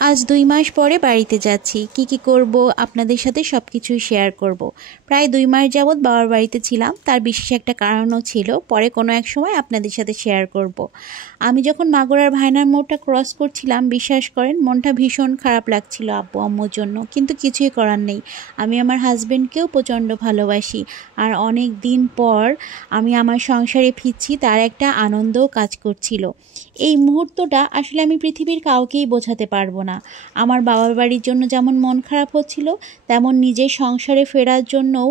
আজ ২ মাস পরে বাড়িতে যাচ্ছি। কি করব আপনাদের সাথে সবকিছুই শেয়ার করব। প্রায় ২ মাস যাবৎ বাবার বাড়িতে ছিলাম। তার বিশেষ একটা কারণও ছিল। পরে কোনো এক সময় আপনাদের সাথে শেয়ার করব। আমি যখন মাগুরার ভায়নার মোড়টা ক্রস করছিলাম, বিশ্বাস করেন মনটা ভীষণ খারাপ লাগছিল আব্বু আম্মুর জন্য। কিন্তু কিছুই করার নেই। আমি আমার হাজবেন্ডকেও প্রচণ্ড ভালোবাসি। আর অনেক দিন পর আমি আমার সংসারে ফিরছি, তার একটা আনন্দও কাজ করছিল। এই মুহূর্তটা আসলে আমি পৃথিবীর কাউকেই বোঝাতে পারবো না। আমার বাবার বাড়ির জন্য যেমন মন খারাপ হচ্ছিল, তেমন নিজের সংসারে ফেরার জন্যও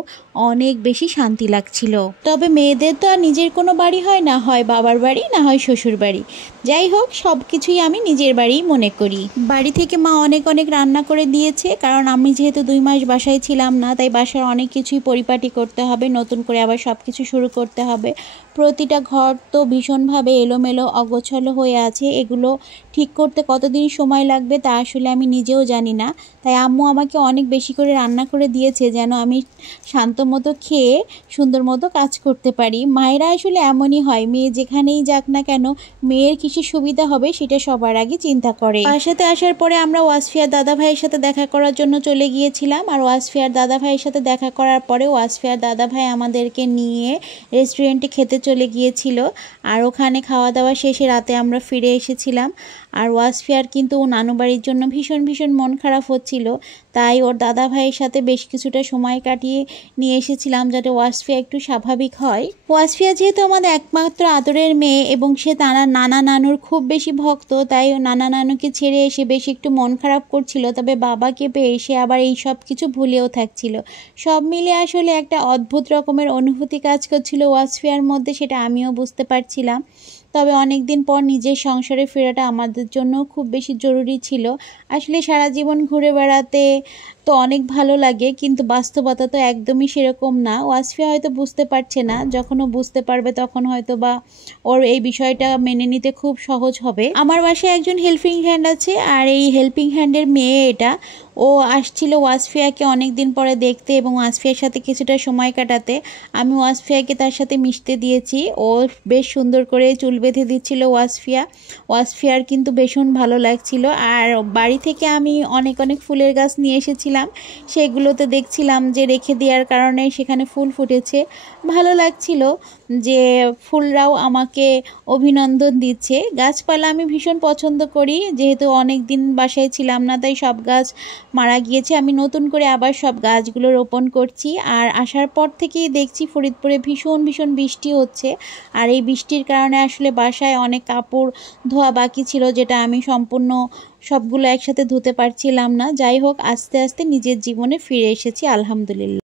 অনেক বেশি শান্তি লাগছিল। তবে মেয়েদের তো আর নিজের কোনো বাড়ি হয় না, হয় বাবার বাড়ি না হয় শ্বশুর বাড়ি। যাই হোক, সব কিছুই আমি নিজের বাড়িই মনে করি। বাড়ি থেকে মা অনেক রান্না করে দিয়েছে, কারণ আমি যেহেতু ২ মাস বাসায় ছিলাম না, তাই বাসার অনেক কিছুই পরিপাটি করতে হবে, নতুন করে আবার সব কিছু শুরু করতে হবে। প্রতিটা ঘর তো ভীষণভাবে এলোমেলো অগোছালো হয়ে আছে। এগুলো ঠিক করতে কতদিন সময় লাগবে তা আসলে আমি নিজেও জানি না। তাই আম্মু আমাকে অনেক বেশি করে রান্না করে দিয়েছে, যেন আমি শান্ত মতো খেয়ে সুন্দর মতো কাজ করতে পারি। মায়েরা আসলে এমনই হয়, মেয়ে যেখানেই যাক না কেন মেয়ের কিসে সুবিধা হবে সেটা সবার আগে চিন্তা করে। বাসাতে আসার পরে আমরা ওয়াসফিয়ার দাদা ভাইয়ের সাথে দেখা করার জন্য চলে গিয়েছিলাম। আর ওয়াসফিয়ার দাদা ভাইয়ের সাথে দেখা করার পরে ওয়াসফিয়ার দাদা ভাই আমাদেরকে নিয়ে রেস্টুরেন্টে খেতে চলে গিয়েছিল। আর ওখানে খাওয়া দাওয়া শেষে রাতে আমরা ফিরে এসেছিলাম। আর ওয়াসফিয়ার কিন্তু ও নানু বাড়ির জন্য ভীষণ মন খারাপ হচ্ছিল, তাই ওর দাদা ভাইয়ের সাথে বেশ কিছুটা সময় কাটিয়ে নিয়ে এসেছিলাম, যাতে ওয়াসফিয়া একটু স্বাভাবিক হয়। ওয়াসফিয়া যেহেতু আমাদের একমাত্র আদরের মেয়ে এবং সে তারা নানা নানুর খুব বেশি ভক্ত, তাই নানা নানুকে ছেড়ে এসে বেশ একটু মন খারাপ করছিল। তবে বাবাকে পেয়ে সে আবার এই সব কিছু ভুলেও থাকছিল। সব মিলে আসলে একটা অদ্ভুত রকমের অনুভূতি কাজ করছিল ওয়াসফিয়ার মধ্যে, সেটা আমিও বুঝতে পারছিলাম। তবে অনেক দিন পর নিজের সংসারে ফেরাটা আমাদের জন্য খুব বেশি জরুরি ছিল। আসলে সারা জীবন ঘুরে বেড়াতে তো অনেক ভালো লাগে, কিন্তু বাস্তবতা তো একদমই সেরকম না। ওয়াসফিয়া হয়তো বুঝতে পারছে না, যখন ও বুঝতে পারবে তখন হয়তো বা ওর এই বিষয়টা মেনে নিতে খুব সহজ হবে। আমার বাসায় একজন হেল্পিং হ্যান্ড আছে, আর এই হেল্পিং হ্যান্ডের মেয়ে এটা। ও আসছিল ওয়াসফিয়াকে অনেক দিন পরে দেখতে এবং ওয়াসফিয়ার সাথে কিছুটা সময় কাটাতে। আমি ওয়াসফিয়াকে তার সাথে মিশতে দিয়েছি। ও বেশ সুন্দর করে চুল বেঁধে দিচ্ছিল ওয়াসফিয়ার কিন্তু ভীষণ ভালো লাগছিল। আর বাড়ি থেকে আমি অনেক ফুলের গাছ নিয়ে এসেছিলাম, সেগুলোতে দেখছিলাম যে রেখে দেওয়ার কারণে সেখানে ফুল ফুটেছে। ভালো লাগছিল যে ফুলরাও আমাকে অভিনন্দন দিচ্ছে। গাছপালা আমি ভীষণ পছন্দ করি, যেহেতু অনেক দিন বাসায় ছিলাম না, তাই সব গাছ মারা গিয়েছে। আমি নতুন করে আবার সব গাছগুলো রোপণ করছি। আর আসার পর থেকেই দেখছি ফরিদপুরে ভীষণ বৃষ্টি হচ্ছে। আর এই বৃষ্টির কারণে আসলে বাসায় অনেক কাপড় ধোয়া বাকি ছিল, যেটা আমি সম্পূর্ণ সবগুলো একসাথে ধুতে পারছিলাম না। যাই হোক, আস্তে নিজের জীবনে ফিরে এসেছি আলহামদুলিল্লাহ।